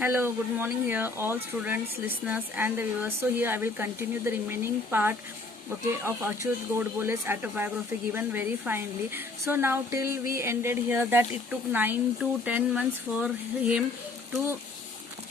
Hello, good morning here, all students, listeners, and the viewers. So here I will continue the remaining part, okay, of Achyut Godbole's autobiography given very finely. So now till we ended here that it took 9 to 10 months for him to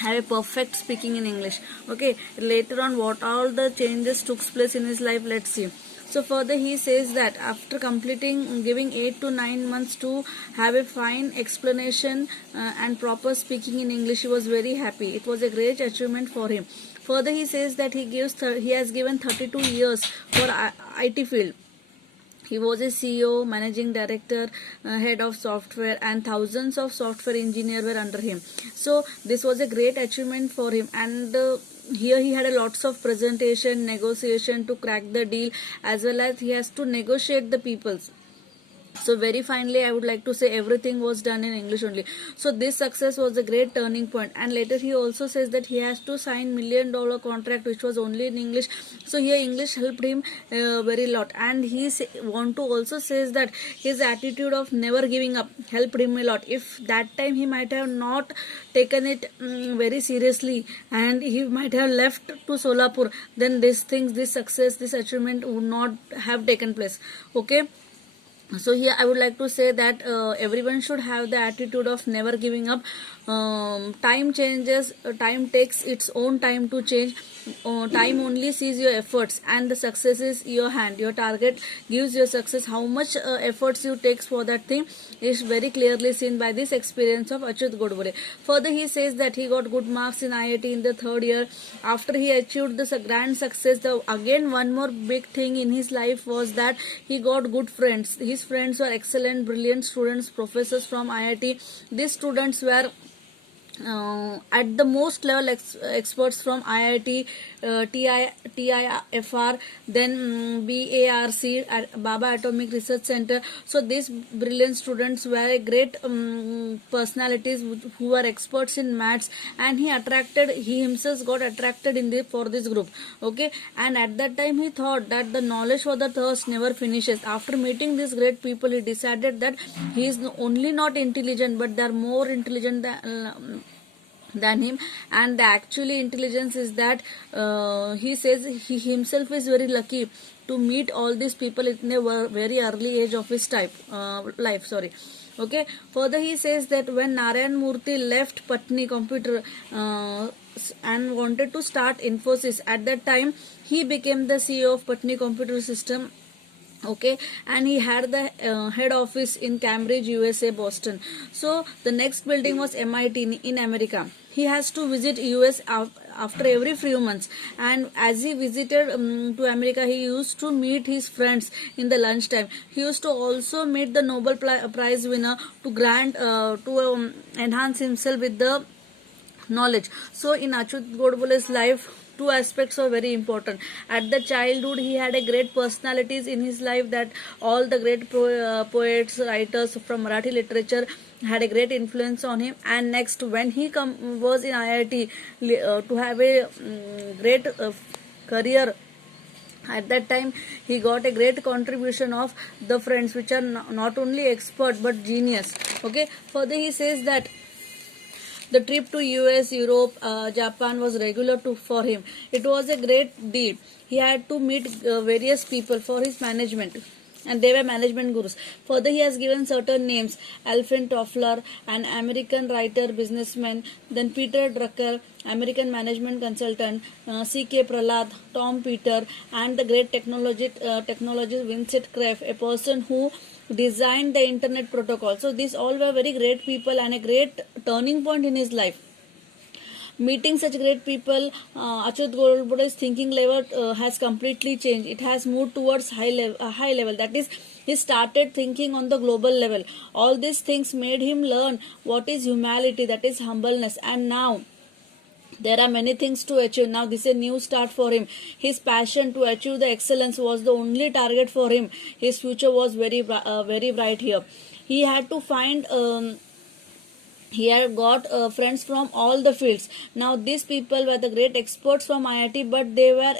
have a perfect speaking in English. Okay, later on, what all the changes took place in his life? Let's see. So further he says that after completing giving 8 to 9 months to have a fine explanation and proper speaking in English, he was very happy. It was a great achievement for him. Further he says that he has given 32 years for IT field. He was a CEO, managing director, head of software, and thousands of software engineers were under him. So this was a great achievement for him, and here he had a lots of presentation, negotiation to crack the deal, as well as he has to negotiate the peoples. So very finally I would like to say everything was done in English only. So this success was a great turning point, and later he also says that he has to sign $1 million contract which was only in English. So here English helped him very lot, and he want to also says that his attitude of never giving up helped him a lot. If that time he might have not taken it very seriously and he might have left to Solapur, then this success, this achievement would not have taken place. Okay, so here I would like to say that everyone should have the attitude of never giving up. Time changes, time takes its own time to change. Time only sees your efforts, and the success is your hand. Your target gives your success. How much efforts you takes for that thing is very clearly seen by this experience of Achyut Godbole. Further he says that he got good marks in IIT in the third year. After he achieved this grand success, the again one more big thing in his life was that he got good friends. His friends were excellent, brilliant students, professors from IIT. These students were at the most level experts from IIT, TIFR, then BARC, Baba Atomic Research Center. So these brilliant students were great personalities who were experts in maths, and he himself got attracted for this group. Okay, and at that time he thought that the knowledge for the thirst never finishes. After meeting these great people, he decided that he is only not intelligent, but they are more intelligent than him, and the actually intelligence is that he says he himself is very lucky to meet all these people in a very early age of his life. Sorry. Okay, further he says that when Narayan Murthy left Patni Computer and wanted to start Infosys, at that time he became the CEO of Patni Computer System. Okay, and he had the head office in Cambridge, USA, Boston. So the next building was MIT in America. He has to visit US after every few months, and as he visited to America, he used to meet his friends in the lunchtime. He used to also meet the Nobel Prize winner to enhance himself with the knowledge. So in Achyut Godbole's life, two aspects are very important. At the childhood, he had a great personalities in his life, that all the great poets, writers from Marathi literature had a great influence on him. And next, when he was in IIT to have a great career, at that time he got a great contribution of the friends which are not only expert but genius. Okay, further he says that the trip to US, Europe, Japan was regular for him. It was a great deal. He had to meet various people for his management, and they were management gurus. Further, he has given certain names: Alfred Toffler, an American writer, businessman; then Peter Drucker, American management consultant; C.K. Prahlad, Tom Peter, and the great technologist Vincent Cerf, a person who designed the internet protocol. So these all were very great people and a great turning point in his life. Meeting such great people, Achyut Godbole's thinking level has completely changed. It has moved towards high level. That is, he started thinking on the global level. All these things made him learn what is humility, that is humbleness, and now there are many things to achieve. Now this is a new start for him. His passion to achieve the excellence was the only target for him. His future was very bright here. He had to find he had got friends from all the fields. Now these people were the great experts from IIT, but they were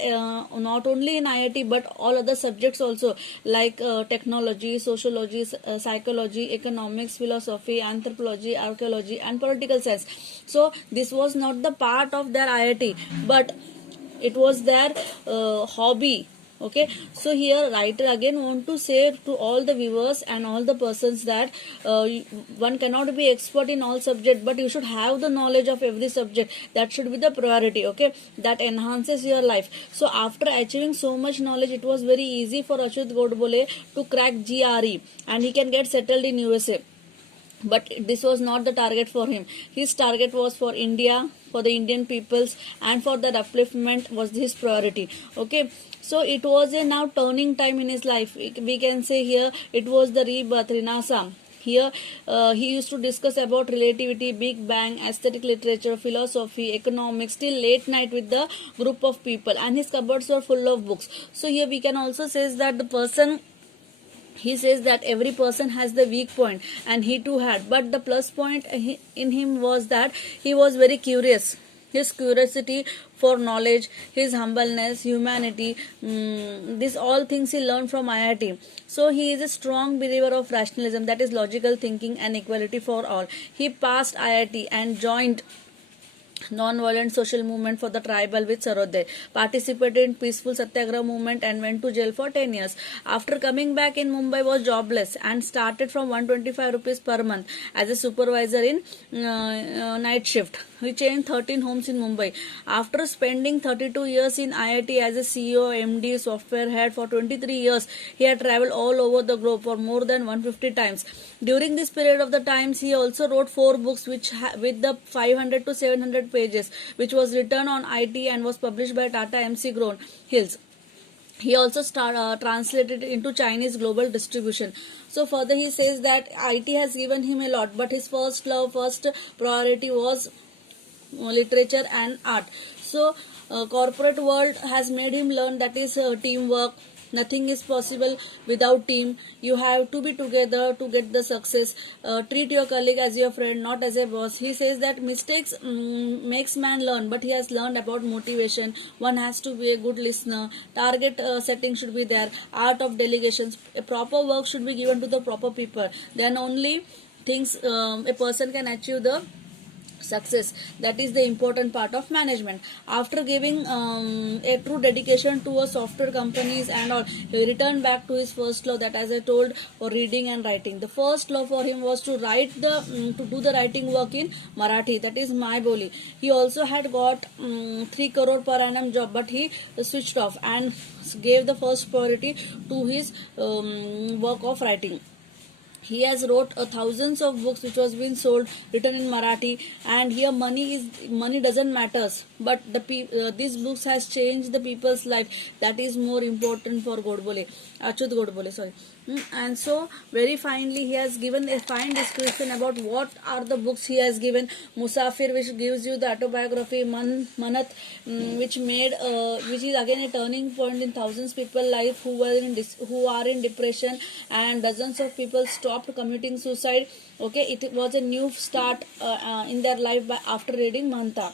not only in IIT but all other subjects also, like technology, sociology, psychology, economics, philosophy, anthropology, archaeology and political science. So this was not the part of their IIT, but it was their hobby. Okay, so here writer again want to say to all the viewers and all the persons that one cannot be expert in all subject, but you should have the knowledge of every subject. That should be the priority. Okay, that enhances your life. So after achieving so much knowledge, it was very easy for Achyut Godbole to crack GRE and he can get settled in USA. But this was not the target for him. His target was for India, for the Indian peoples, and for the upliftment was his priority. Okay, so it was a now turning time in his life. We can say here it was the rebirth, Renaissance. Here he used to discuss about relativity, Big Bang, aesthetic literature, philosophy, economics till late night with the group of people, and his cupboards were full of books. So here we can also say that the person, he says that every person has the weak point and he too had, but the plus point in him was that he was very curious. His curiosity for knowledge, his humbleness, humanity, these all things he learned from IIT. So he is a strong believer of rationalism, that is logical thinking and equality for all. He passed IIT and joined non-violent social movement for the tribal with Sarodhe, participated in peaceful satyagraha movement and went to jail for 10 years. After coming back in Mumbai, was jobless and started from 125 rupees per month as a supervisor in night shift. He changed 13 homes in Mumbai. After spending 32 years in IIT as a CEO, MD, software head for 23 years, he had traveled all over the globe for more than 150 times. During this period of the times, he also wrote 4 books which with the 500 to 700 pages, which was written on IT and was published by Tata MC Grown Hills. He also translated into Chinese global distribution. So further he says that IT has given him a lot, but his first love, first priority was literature and art. So corporate world has made him learn that is teamwork. Nothing is possible without team. You have to be together to get the success. Treat your colleague as your friend, not as a boss. He says that mistakes makes man learn, but he has learned about motivation. One has to be a good listener. Target setting should be there. Art of delegations. A proper work should be given to the proper people. Then only things a person can achieve the success. That is the important part of management. After giving a true dedication to a software companies and all, he returned back to his first love, that as I told, for reading and writing. The first love for him was to write the to do the writing work in Marathi, that is my Boli. He also had got 3 crore per annum job, but he switched off and gave the first priority to his work of writing. He has wrote thousands of books which was been sold, written in Marathi, and here money doesn't matters, but these books has changed the people's life. That is more important for Godbole, Achyut Godbole, sorry. And so very finely he has given a fine description about what are the books he has given. Musafir, which gives you the autobiography, Manat, which is again a turning point in thousands people life who are in depression, and dozens of people stopped committing suicide. Okay, it was a new start in their life after reading Manta.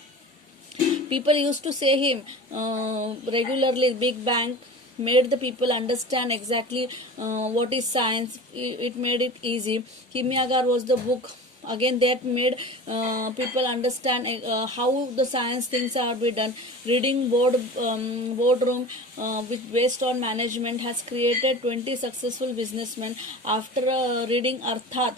People used to say him regularly. Big Bang made the people understand exactly what is science. It made it easy. Himyagar was the book again that made people understand how the science things are be done. Reading boardroom which based on management has created 20 successful businessmen. After reading Arthat,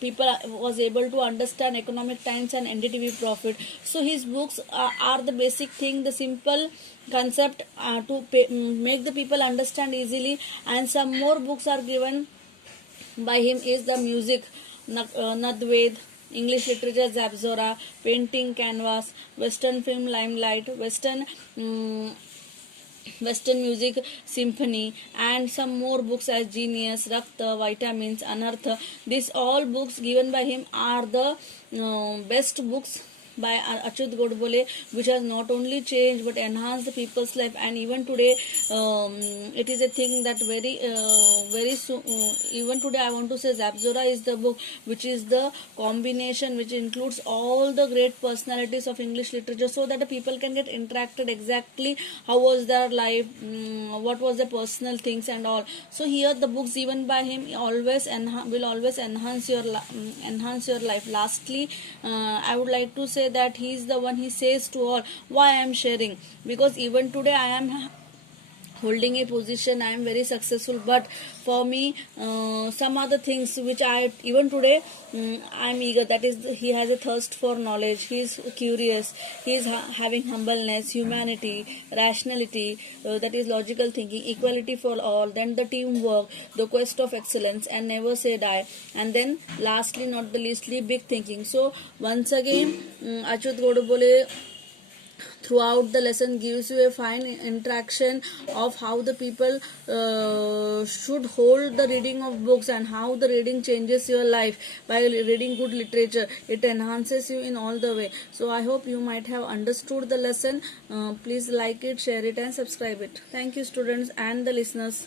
people was able to understand economic times and NDTV profit. So his books are the basic thing, the simple concept to make the people understand easily. And some more books are given by him is the music, Nadved, English literature Zabzora, painting canvas, Western film Limelight, Western music Symphony, and some more books as Genius, Rakta, Vitamins, Anartha. These all books given by him are the best books by Achyut Godbole, which has not only changed but enhanced the people's life. And even today, it is a thing that very soon, even today I want to say Zapzora is the book which is the combination which includes all the great personalities of English literature, so that the people can get interacted exactly how was their life, what was the personal things and all. So here the books even by him always will always enhance enhance your life. Lastly, I would like to say that he is the one, he says to all why I am sharing, because even today I am holding a position, I am very successful, but for me some other things which I even today I am eager, that is he has a thirst for knowledge, he is curious, he is having humbleness, humanity, rationality, that is logical thinking, equality for all, then the teamwork, the quest of excellence, and never say die, and then lastly not the leastly big thinking. So once again, Achyut Godbole throughout the lesson gives you a fine interaction of how the people should hold the reading of books and how the reading changes your life. By reading good literature, it enhances you in all the way. So I hope you might have understood the lesson. Please like it, share it and subscribe it. Thank you students and the listeners.